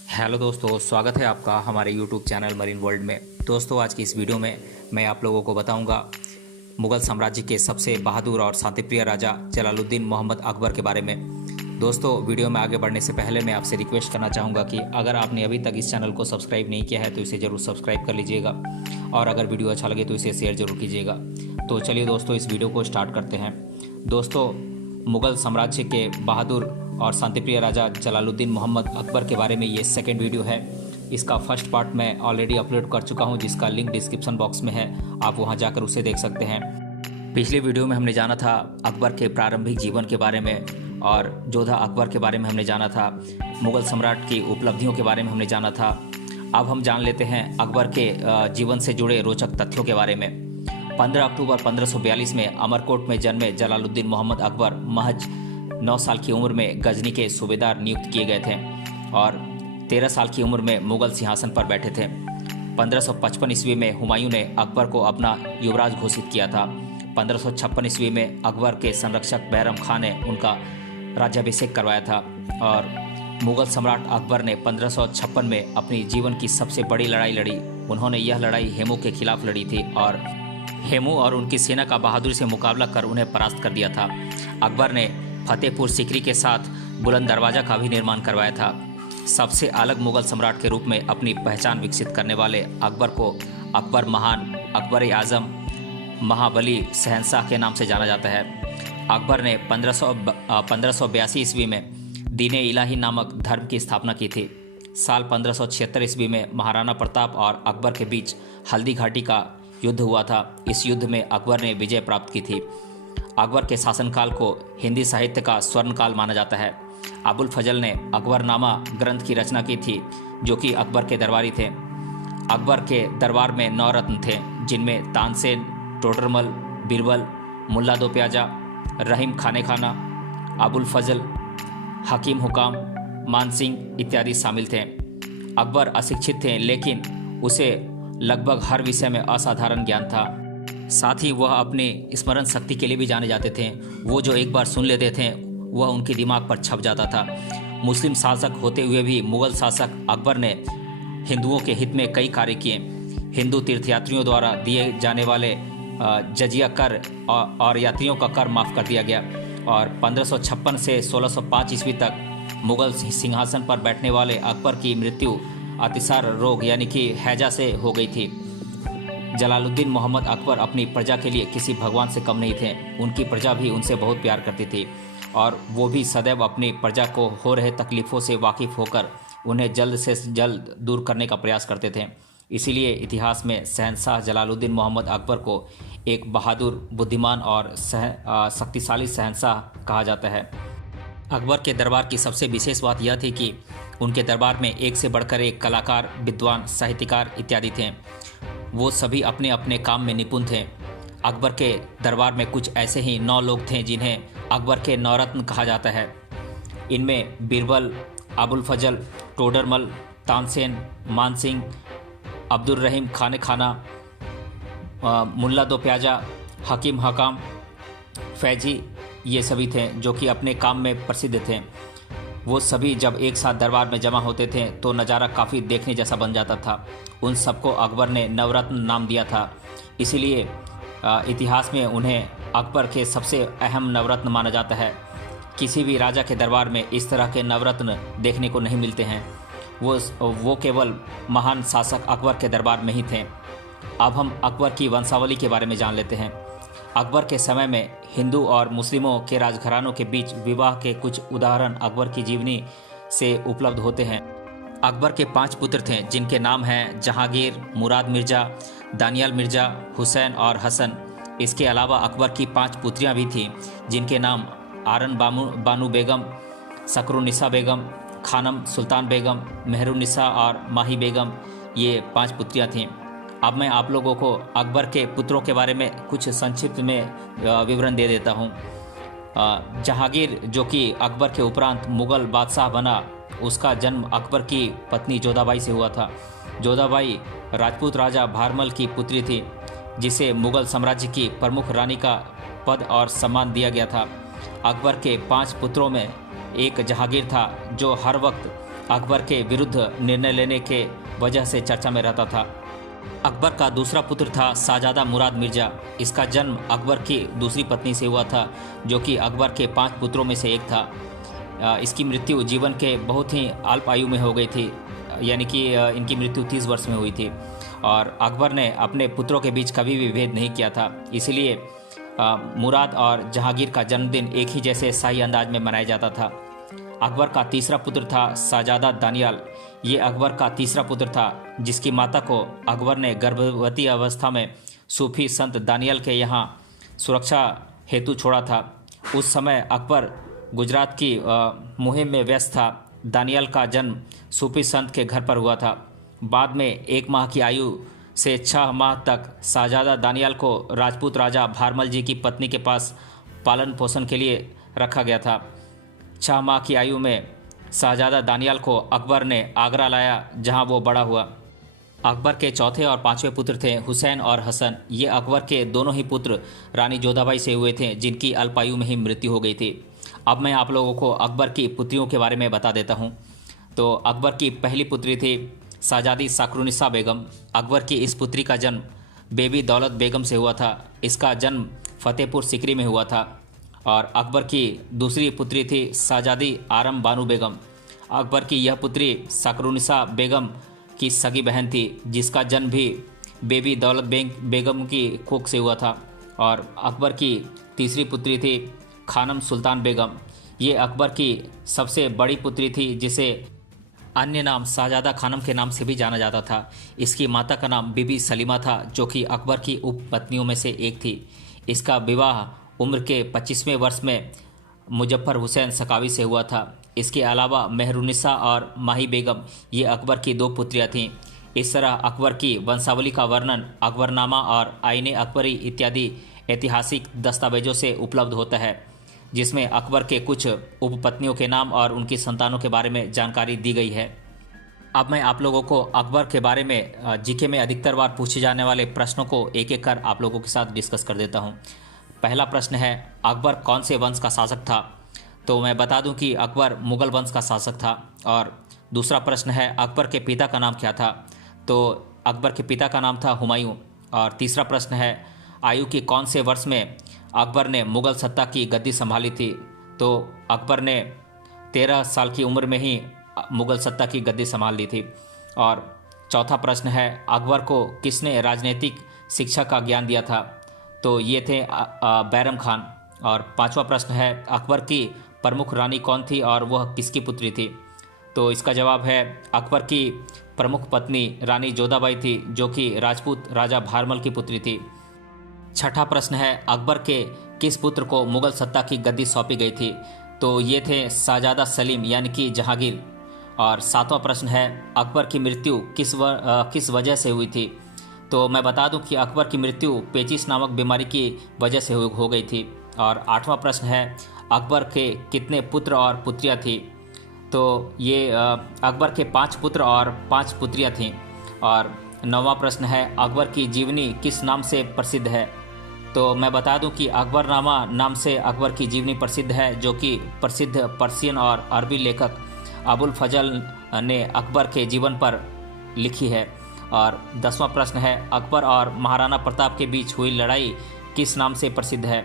Hello दोस्तों, स्वागत है आपका हमारे यूट्यूब चैनल मरीन वर्ल्ड में। दोस्तों, आज की इस वीडियो में मैं आप लोगों को बताऊंगा मुग़ल साम्राज्य के सबसे बहादुर और शांतिप्रिय राजा जलालुद्दीन मोहम्मद अकबर के बारे में। दोस्तों, वीडियो में आगे बढ़ने से पहले मैं आपसे रिक्वेस्ट करना चाहूँगा कि अगर आपने अभी तक इस चैनल को सब्सक्राइब नहीं किया है तो इसे ज़रूर सब्सक्राइब कर लीजिएगा और अगर वीडियो अच्छा लगे तो इसे शेयर ज़रूर कीजिएगा। तो चलिए दोस्तों, इस वीडियो को स्टार्ट करते हैं। दोस्तों, मुग़ल साम्राज्य के बहादुर और शांतिप्रिय राजा जलालुद्दीन मोहम्मद अकबर के बारे में ये सेकंड वीडियो है। इसका फर्स्ट पार्ट मैं ऑलरेडी अपलोड कर चुका हूँ, जिसका लिंक डिस्क्रिप्शन बॉक्स में है, आप वहाँ जाकर उसे देख सकते हैं। पिछले वीडियो में हमने जाना था अकबर के प्रारंभिक जीवन के बारे में और जोधा अकबर के बारे में हमने जाना था, मुग़ल सम्राट की उपलब्धियों के बारे में हमने जाना था। अब हम जान लेते हैं अकबर के जीवन से जुड़े रोचक तथ्यों के बारे में। 15 अक्टूबर 1542 में अमरकोट में जन्मे जलालुद्दीन मोहम्मद अकबर महज 9 साल की उम्र में गजनी के सूबेदार नियुक्त किए गए थे और 13 साल की उम्र में मुग़ल सिंहासन पर बैठे थे। 1555 ईस्वी में हुमायूं ने अकबर को अपना युवराज घोषित किया था। 1556 ईस्वी में अकबर के संरक्षक बैरम खान ने उनका राज्याभिषेक करवाया था और मुग़ल सम्राट अकबर ने 1556 में अपनी जीवन की सबसे बड़ी लड़ाई लड़ी। उन्होंने यह लड़ाई हेमू के खिलाफ लड़ी थी और हेमू और उनकी सेना का बहादुरी से मुकाबला कर उन्हें परास्त कर दिया था। अकबर ने फतेहपुर सीकरी के साथ बुलंद दरवाज़ा का भी निर्माण करवाया था। सबसे अलग मुग़ल सम्राट के रूप में अपनी पहचान विकसित करने वाले अकबर को अकबर महान, अकबर आज़म, महाबली शहंशाह के नाम से जाना जाता है। अकबर ने 1582 ईस्वी में दीन-ए इलाही नामक धर्म की स्थापना की थी। साल 1576 ईस्वी में महाराणा प्रताप और अकबर के बीच हल्दी घाटी का युद्ध हुआ था। इस युद्ध में अकबर ने विजय प्राप्त की थी। अकबर के शासनकाल को हिंदी साहित्य का स्वर्णकाल माना जाता है। अबुल फजल ने अकबरनामा ग्रंथ की रचना की थी, जो कि अकबर के दरबारी थे। अकबर के दरबार में 9 रत्न थे, जिनमें तानसेन, टोडरमल, बीरबल, मुल्ला दो प्याजा, रहीम खाने खाना, अबुल फजल, हकीम हुकाम, मानसिंह इत्यादि शामिल थे। अकबर अशिक्षित थे, लेकिन उसे लगभग हर विषय में असाधारण ज्ञान था। साथ ही वह अपनी स्मरण शक्ति के लिए भी जाने जाते थे। वो जो एक बार सुन लेते थे वह उनके दिमाग पर छप जाता था। मुस्लिम शासक होते हुए भी मुग़ल शासक अकबर ने हिंदुओं के हित में कई कार्य किए। हिंदू तीर्थयात्रियों द्वारा दिए जाने वाले जजिया कर और यात्रियों का कर माफ़ कर दिया गया और 1556 से 1605 ईस्वी तक मुग़ल सिंहासन पर बैठने वाले अकबर की मृत्यु अतिसार रोग यानी कि हैजा से हो गई थी। जलालुद्दीन मोहम्मद अकबर अपनी प्रजा के लिए किसी भगवान से कम नहीं थे। उनकी प्रजा भी उनसे बहुत प्यार करती थी और वो भी सदैव अपनी प्रजा को हो रहे तकलीफ़ों से वाकिफ़ होकर उन्हें जल्द से जल्द दूर करने का प्रयास करते थे। इसीलिए इतिहास में शहंशाह जलालुद्दीन मोहम्मद अकबर को एक बहादुर, बुद्धिमान और शक्तिशाली शहंशाह कहा जाता है। अकबर के दरबार की सबसे विशेष बात यह थी कि उनके दरबार में एक से बढ़कर एक कलाकार, विद्वान, साहित्यकार इत्यादि थे। वो सभी अपने अपने काम में निपुण थे। अकबर के दरबार में कुछ ऐसे ही 9 लोग थे जिन्हें अकबर के 9 रत्न कहा जाता है। इनमें बीरबल, अबुल फजल, टोडरमल, तानसेन, मानसिंह, अब्दुल रहीम खाने खाना, मुल्ला दो प्याजा, हकीम हकाम, फैजी, ये सभी थे जो कि अपने काम में प्रसिद्ध थे। वो सभी जब एक साथ दरबार में जमा होते थे तो नज़ारा काफ़ी देखने जैसा बन जाता था। उन सबको अकबर ने नवरत्न नाम दिया था। इसीलिए इतिहास में उन्हें अकबर के सबसे अहम नवरत्न माना जाता है। किसी भी राजा के दरबार में इस तरह के नवरत्न देखने को नहीं मिलते हैं। वो केवल महान शासक अकबर के दरबार में ही थे। अब हम अकबर की वंशावली के बारे में जान लेते हैं। अकबर के समय में हिंदू और मुस्लिमों के राजघरानों के बीच विवाह के कुछ उदाहरण अकबर की जीवनी से उपलब्ध होते हैं। अकबर के 5 पुत्र थे, जिनके नाम हैं जहांगीर, मुराद मिर्ज़ा, दानियाल मिर्ज़ा, हुसैन और हसन। इसके अलावा अकबर की 5 पुत्रियां भी थीं, जिनके नाम आरन बानू बेगम, सकरुन्निसा बेगम, खानम सुल्तान बेगम, मेहरुन्निसा और माही बेगम, ये 5 पुत्रियां थीं। अब मैं आप लोगों को अकबर के पुत्रों के बारे में कुछ संक्षिप्त में विवरण दे देता हूँ। जहांगीर, जो कि अकबर के उपरांत मुग़ल बादशाह बना, उसका जन्म अकबर की पत्नी जोधाबाई से हुआ था। जोधाबाई राजपूत राजा भारमल की पुत्री थी, जिसे मुग़ल साम्राज्य की प्रमुख रानी का पद और सम्मान दिया गया था। अकबर के 5 पुत्रों में एक जहांगीर था, जो हर वक्त अकबर के विरुद्ध निर्णय लेने के वजह से चर्चा में रहता था। अकबर का दूसरा पुत्र था शाहजादा मुराद मिर्जा। इसका जन्म अकबर की दूसरी पत्नी से हुआ था, जो कि अकबर के 5 पुत्रों में से एक था। इसकी मृत्यु जीवन के बहुत ही अल्प आयु में हो गई थी, यानी कि इनकी मृत्यु 30 वर्ष में हुई थी। और अकबर ने अपने पुत्रों के बीच कभी भी भेद नहीं किया था, इसलिए मुराद और जहांगीर का जन्मदिन एक ही जैसे शाही अंदाज में मनाया जाता था। अकबर का तीसरा पुत्र था शाहजादा दानियाल। ये अकबर का तीसरा पुत्र था, जिसकी माता को अकबर ने गर्भवती अवस्था में सूफी संत दानियाल के यहाँ सुरक्षा हेतु छोड़ा था। उस समय अकबर गुजरात की मुहिम में व्यस्त था। दानियाल का जन्म सूफी संत के घर पर हुआ था। बाद में 1 माह की आयु से 6 माह तक शाहजादा दानियाल को राजपूत राजा भारमल जी की पत्नी के पास पालन पोषण के लिए रखा गया था। 6 माह की आयु में शाहजादा दानियाल को अकबर ने आगरा लाया, जहां वो बड़ा हुआ। अकबर के चौथे और 5वें पुत्र थे हुसैन और हसन। ये अकबर के दोनों ही पुत्र रानी जोधाबाई से हुए थे, जिनकी अल्पायु में ही मृत्यु हो गई थी। अब मैं आप लोगों को अकबर की पुत्रियों के बारे में बता देता हूँ। तो अकबर की पहली पुत्री थी शहजादी शाकरुनिसा बेगम। अकबर की इस पुत्री का जन्म बेबी दौलत बेगम से हुआ था। इसका जन्म फतेहपुर सिकरी में हुआ था। और अकबर की दूसरी पुत्री थी शहजादी आरम बानू बेगम। अकबर की यह पुत्री शाकरुनिसा बेगम की सगी बहन थी, जिसका जन्म भी बेबी दौलत बेगम की कोख से हुआ था। और अकबर की तीसरी पुत्री थी खानम सुल्तान बेगम। ये अकबर की सबसे बड़ी पुत्री थी, जिसे अन्य नाम शाहजादा खानम के नाम से भी जाना जाता था। इसकी माता का नाम बीबी सलीमा था, जो कि अकबर की उपपत्नियों में से एक थी। इसका विवाह उम्र के 25वें वर्ष में मुजफ्फर हुसैन सकावी से हुआ था। इसके अलावा मेहरुनिसा और माही बेगम ये अकबर की 2 पुत्रियां थीं। इस तरह अकबर की वंशावली का वर्णन अकबरनामा और आईने अकबरी इत्यादि ऐतिहासिक दस्तावेजों से उपलब्ध होता है, जिसमें अकबर के कुछ उपपत्नियों के नाम और उनकी संतानों के बारे में जानकारी दी गई है। अब मैं आप लोगों को अकबर के बारे में जीके में अधिकतर बार पूछे जाने वाले प्रश्नों को एक एक कर आप लोगों के साथ डिस्कस कर देता हूँ। पहला प्रश्न है, अकबर कौन से वंश का शासक था? तो मैं बता दूं कि अकबर मुगल वंश का शासक था। और दूसरा प्रश्न है, अकबर के पिता का नाम क्या था? तो अकबर के पिता का नाम था हुमायूं। और तीसरा प्रश्न है, आयु के कौन से वर्ष में अकबर ने मुगल सत्ता की गद्दी संभाली थी? तो अकबर ने 13 साल की उम्र में ही मुगल सत्ता की गद्दी संभाल ली थी। और चौथा प्रश्न है, अकबर को किसने राजनीतिक शिक्षा का ज्ञान दिया था? तो ये थे बैरम खान। और पांचवा प्रश्न है, अकबर की प्रमुख रानी कौन थी और वह किसकी पुत्री थी? तो इसका जवाब है, अकबर की प्रमुख पत्नी रानी जोधाबाई थी, जो कि राजपूत राजा भारमल की पुत्री थी। छठा प्रश्न है, अकबर के किस पुत्र को मुगल सत्ता की गद्दी सौंपी गई थी? तो ये थे शाहजादा सलीम यानी कि जहांगीर। और सातवां प्रश्न है, अकबर की मृत्यु किस वजह से हुई थी? तो मैं बता दूं कि अकबर की मृत्यु पेचिश नामक बीमारी की वजह से हो गई थी। और आठवां प्रश्न है, अकबर के कितने पुत्र और पुत्रियां थी? तो ये अकबर के 5 पुत्र और 5 पुत्रियां थीं। और नौवां प्रश्न है, अकबर की जीवनी किस नाम से प्रसिद्ध है? तो मैं बता दूं कि अकबरनामा नाम से अकबर की जीवनी प्रसिद्ध है, जो कि प्रसिद्ध पर्शियन और अरबी लेखक अबुल फजल ने अकबर के जीवन पर लिखी है। और 10वां प्रश्न है, अकबर और महाराणा प्रताप के बीच हुई लड़ाई किस नाम से प्रसिद्ध है?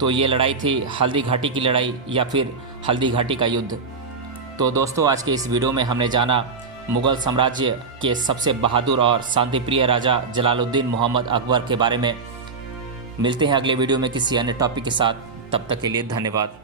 तो ये लड़ाई थी हल्दी घाटी की लड़ाई या फिर हल्दी घाटी का युद्ध। तो दोस्तों, आज के इस वीडियो में हमने जाना मुगल साम्राज्य के सबसे बहादुर और शांतिप्रिय राजा जलालुद्दीन मोहम्मद अकबर के बारे में। मिलते हैं अगले वीडियो में किसी अन्य टॉपिक के साथ। तब तक के लिए धन्यवाद।